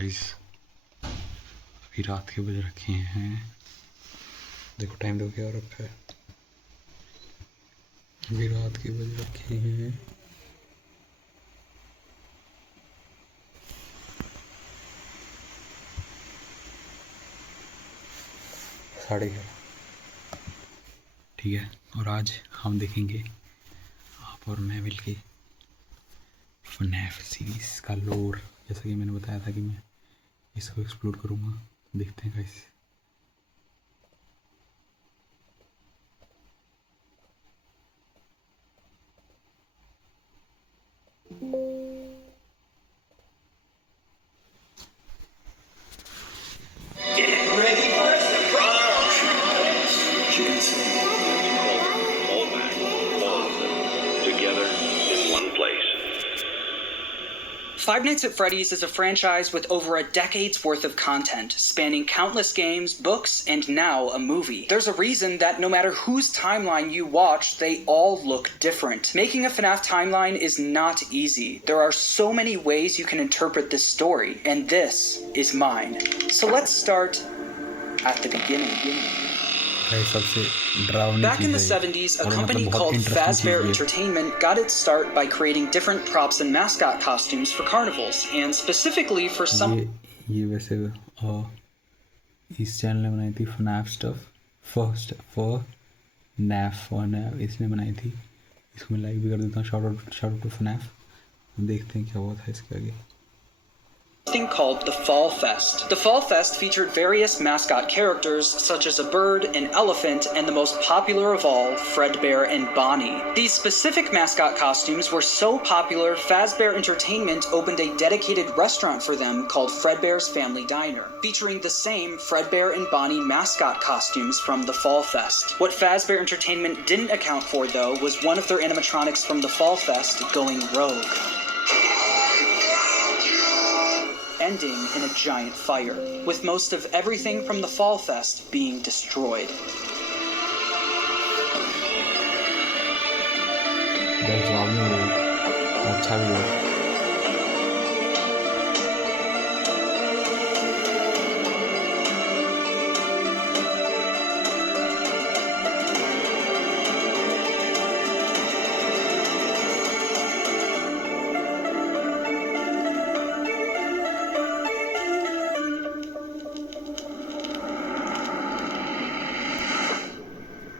Guys अभी रात के बज रखे हैं, देखो टाइम देखो क्या हो रखा है, अभी रात के बज रखे हैं 11:30। ठीक है, और आज हम देखेंगे आप और मैं मिलके fnaf सीरीज़ का लोर। जैसा कि मैंने बताया था कि मैं इसको एक्सप्लोर करूँगा, देखते हैं guys. Five Nights at Freddy's is a franchise with over a decade's worth of content, spanning countless games, books, and now a movie. There's a reason that no matter whose timeline you watch, they all look different. Making a FNAF timeline is not easy. There are so many ways you can interpret this story, and this is mine. So let's start at the beginning. Back in the 70s, a company called Fazbear Entertainment got its start by creating different props and mascot costumes for carnivals, and specifically for some... ये वैसे इस channel ने बनाई थी FNAF stuff, first FNAF इसने बनाई थी। इसको मैं लाइक भी कर देता हूँ, शाउट आउट टू FNAF। देखते हैं क्या हुआ था इसके आगे। Thing called the Fall Fest. The Fall Fest featured various mascot characters such as a bird, an elephant, and the most popular of all, Fredbear and Bonnie. These specific mascot costumes were so popular, Fazbear Entertainment opened a dedicated restaurant for them called Fredbear's Family Diner, featuring the same Fredbear and Bonnie mascot costumes from the Fall Fest. What Fazbear Entertainment didn't account for, though, was one of their animatronics from the Fall Fest going rogue, ending in a giant fire, with most of everything from the Fall Fest being destroyed.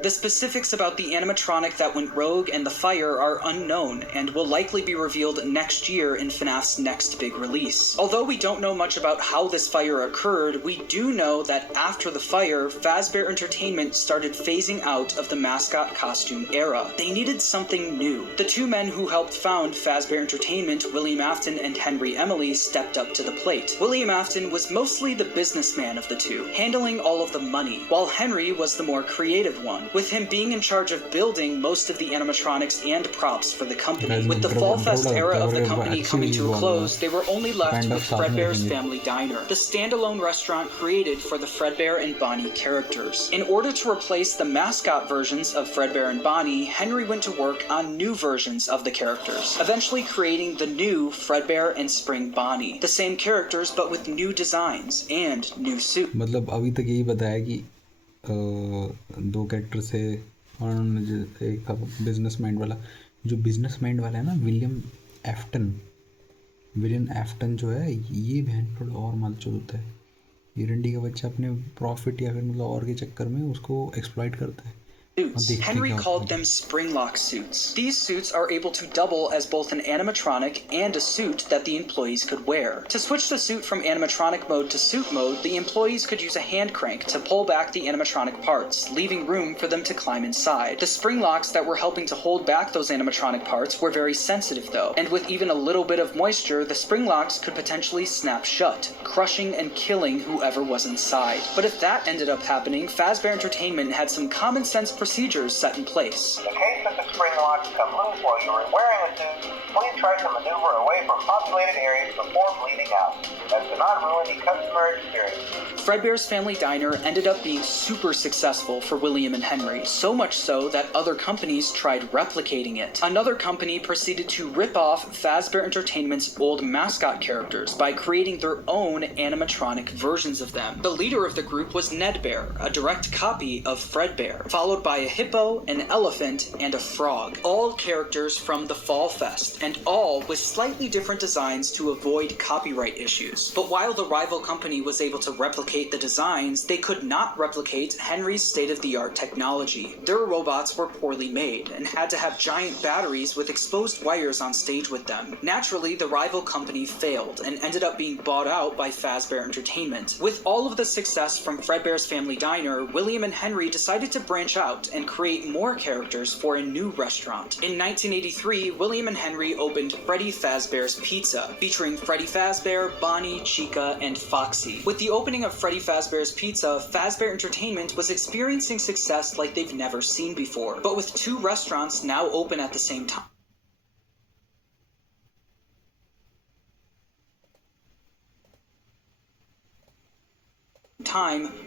The specifics about the animatronic that went rogue and the fire are unknown and will likely be revealed next year in FNAF's next big release. Although we don't know much about how this fire occurred, we do know that after the fire, Fazbear Entertainment started phasing out of the mascot costume era. They needed something new. The two men who helped found Fazbear Entertainment, William Afton and Henry Emily, stepped up to the plate. William Afton was mostly the businessman of the two, handling all of the money, while Henry was the more creative one, with him being in charge of building most of the animatronics and props for the company. With the Fall Fest era of the company coming to a close, they were only left with Fredbear's Family Diner, the standalone restaurant created for the Fredbear and Bonnie characters. In order to replace the mascot versions of Fredbear and Bonnie, Henry went to work on new versions of the characters, eventually creating the new Fredbear and Spring Bonnie. The same characters but with new designs and new suits. मतलब अभी तक यही बताया कि दो character से, और उन्होंने एक था बिजनेस माइंड वाला। जो बिजनेस माइंड वाला है ना, विलियम एफ्टन जो है, ये बहन थोड़ा और मालचोद होता है। ये रंडी का बच्चा अपने प्रॉफिट या फिर मतलब और के चक्कर में उसको एक्सप्लॉइट करता है। Henry called them Springlock suits. These suits are able to double as both an animatronic and a suit that the employees could wear. To switch the suit from animatronic mode to suit mode, the employees could use a hand crank to pull back the animatronic parts, leaving room for them to climb inside. The spring locks that were helping to hold back those animatronic parts were very sensitive though, and with even a little bit of moisture, the spring locks could potentially snap shut, crushing and killing whoever was inside. But if that ended up happening, Fazbear Entertainment had some common sense procedures set in place. The Fall case that the spring locks come loose while you are wearing a suit, please try to maneuver away from populated areas before bleeding out, as to not ruin the customer experience. Fredbear's Family Diner ended up being super successful for William and Henry, so much so that other companies tried replicating it. Another company proceeded to rip off Fazbear Entertainment's old mascot characters by creating their own animatronic versions of them. The leader of the group was Ned Bear, a direct copy of Fredbear, followed by a hippo, an elephant, and a frog. All characters from the Fall Fest, and all with slightly different designs to avoid copyright issues. But while the rival company was able to replicate the designs, they could not replicate Henry's state-of-the-art technology. Their robots were poorly made and had to have giant batteries with exposed wires on stage with them. Naturally, the rival company failed and ended up being bought out by Fazbear Entertainment. With all of the success from Fredbear's Family Diner, William and Henry decided to branch out and create more characters for a new restaurant. In 1983, William and Henry opened Freddy Fazbear's Pizza, featuring Freddy Fazbear, Bonnie, Chica, and Foxy. With the opening of Freddy Fazbear's Pizza, Fazbear Entertainment was experiencing success like they've never seen before. But with two restaurants now open at the same time,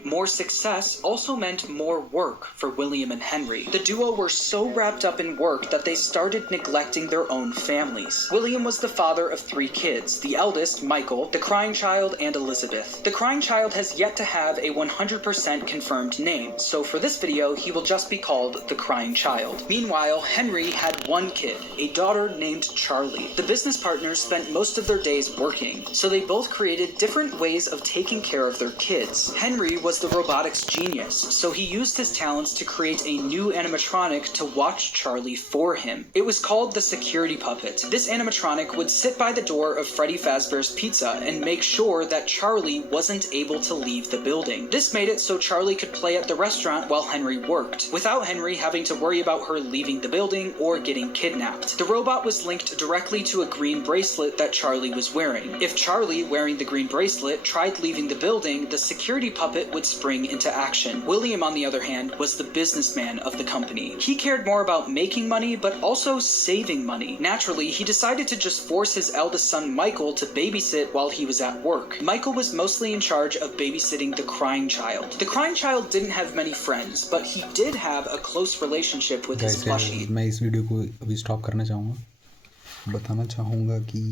more success also meant more work for William and Henry. The duo were so wrapped up in work that they started neglecting their own families. William was the father of 3 kids, the eldest, Michael, the crying child, and Elizabeth. The crying child has yet to have a 100% confirmed name, so for this video, he will just be called the crying child. Meanwhile, Henry had 1 kid, a daughter named Charlie. The business partners spent most of their days working, so they both created different ways of taking care of their kids. Henry was the robotics genius, so he used his talents to create a new animatronic to watch Charlie for him. It was called the security puppet. This animatronic would sit by the door of Freddy Fazbear's Pizza and make sure that Charlie wasn't able to leave the building. This made it so Charlie could play at the restaurant while Henry worked, without Henry having to worry about her leaving the building or getting kidnapped. The robot was linked directly to a green bracelet that Charlie was wearing. If Charlie, wearing the green bracelet, tried leaving the building, the security puppet would spring into action. William, on the other hand, was the businessman of the company. He cared more about making money, but also saving money. Naturally, he decided to just force his eldest son, Michael, to babysit while he was at work. Michael was mostly in charge of babysitting the crying child. The crying child didn't have many friends, but he did have a close relationship with his plushie. मैं इस video को अभी stop करना चाहूँगा। बताना चाहूँगा कि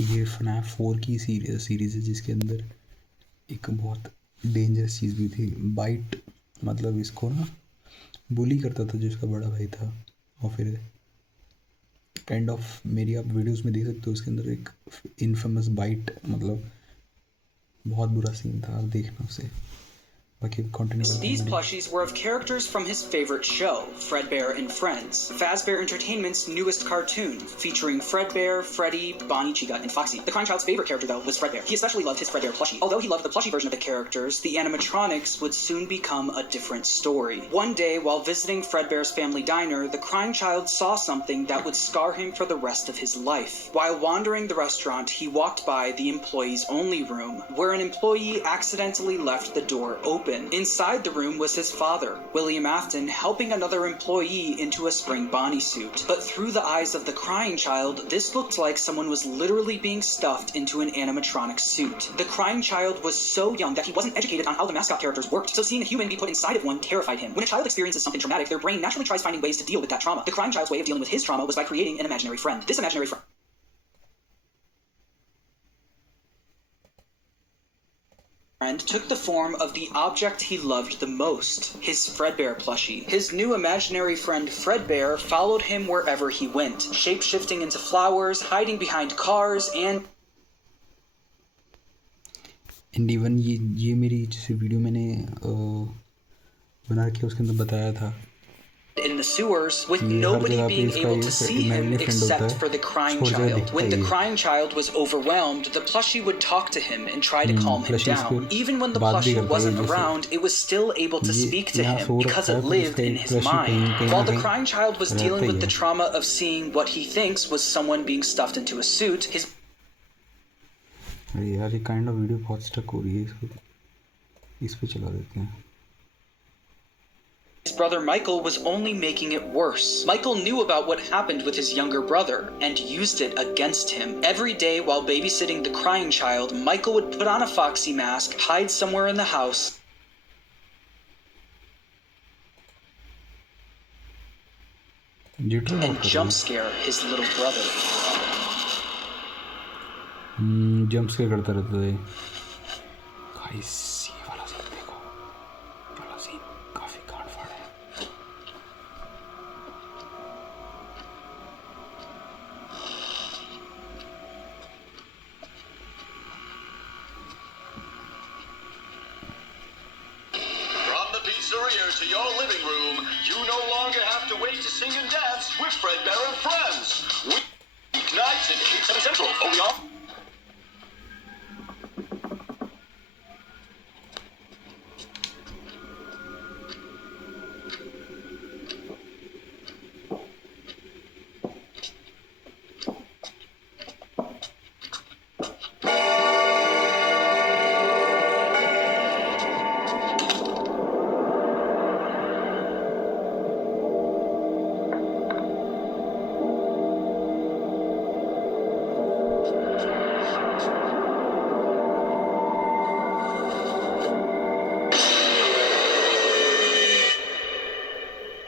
ये FNAF 4 की सीरीज़ है जिसके अंदर एक बहुत डेंजरस चीज़ भी थी। बाइट मतलब इसको ना बुली करता था जो इसका बड़ा भाई था, और फिर काइंड ऑफ मेरी आप वीडियोस में देख सकते हो, उसके अंदर एक इनफेमस बाइट, मतलब बहुत बुरा सीन था, आप देखना उसे। These plushies were of characters from his favorite show, Fredbear and Friends, Fazbear Entertainment's newest cartoon, featuring Fredbear, Freddy, Bonnie, Chica, and Foxy. The crying child's favorite character, though, was Fredbear. He especially loved his Fredbear plushie. Although he loved the plushie version of the characters, the animatronics would soon become a different story. One day, while visiting Fredbear's Family Diner, the crying child saw something that would scar him for the rest of his life. While wandering the restaurant, he walked by the employees-only room, where an employee accidentally left the door open. Inside the room was his father, William Afton, helping another employee into a spring Bonnie suit. But through the eyes of the crying child, this looked like someone was literally being stuffed into an animatronic suit. The crying child was so young that he wasn't educated on how the mascot characters worked, so seeing a human be put inside of one terrified him. When a child experiences something traumatic, their brain naturally tries finding ways to deal with that trauma. The crying child's way of dealing with his trauma was by creating an imaginary friend. This imaginary friend took the form of the object he loved the most, his Fredbear plushie. His new imaginary friend Fredbear followed him wherever he went, shape-shifting into flowers, hiding behind cars, and even ये मेरी जिस video मैंने बना रखी है उसके अंदर बताया था in the sewers, with nobody being able to see him except for the crying child. When the crying child was overwhelmed, the plushie would talk to him and try to calm him down. Even when the plushie wasn't around, it was still able to speak to him because it lived in his mind. While the crying child was dealing with the trauma of seeing what he thinks was someone being stuffed into a suit, his यार ये kind of video बहुत stuck हो रही है, इसको इस पे चला देते हैं। his brother Michael was only making it worse. Michael knew about what happened with his younger brother and used it against him. Every day while babysitting the crying child, Michael would put on a foxy mask, hide somewhere in the house, and jump scare his little brother. Jump scare करता रहता है। Guys ये वाला scene देखो, ये वाला scene काफी कांड फाड़ है। From the pizzeria to your living room, you no longer have to wait to sing and dance with Fredbear and Friends. Weeknights at 8, 7 Central, only on.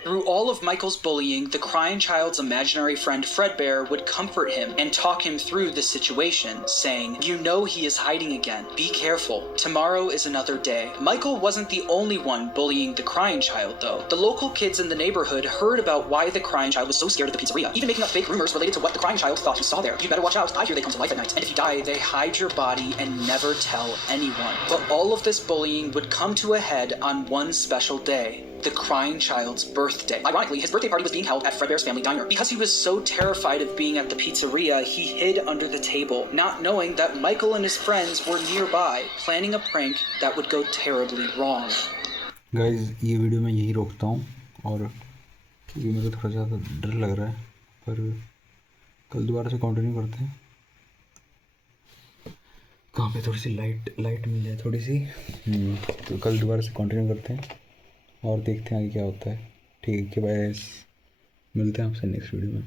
Through all of Michael's bullying, the crying child's imaginary friend Fredbear would comfort him and talk him through the situation, saying, "You know he is hiding again. Be careful. Tomorrow is another day." Michael wasn't the only one bullying the crying child, though. The local kids in the neighborhood heard about why the crying child was so scared of the pizzeria, even making up fake rumors related to what the crying child thought he saw there. "You better watch out. I hear they come to life at night. And if you die, they hide your body and never tell anyone." But all of this bullying would come to a head on one special day. The crying child's birthday. Ironically, his birthday party was being held at Fredbear's family diner. Because he was so terrified of being at the pizzeria, he hid under the table, not knowing that Michael and his friends were nearby, planning a prank that would go terribly wrong. Guys ये video मैं यहीं रोकता हूँ, और क्योंकि मुझे थोड़ा ज़्यादा डर लग रहा है, पर कल दोबारा से कंटिन्यू करते हैं। कहाँ पे थोड़ी सी लाइट मिल जाए थोड़ी सी, तो कल दोबारा से कंटिन्यू करते हैं और देखते हैं आगे क्या होता है। ठीक है, बाय, मिलते हैं आपसे नेक्स्ट वीडियो में।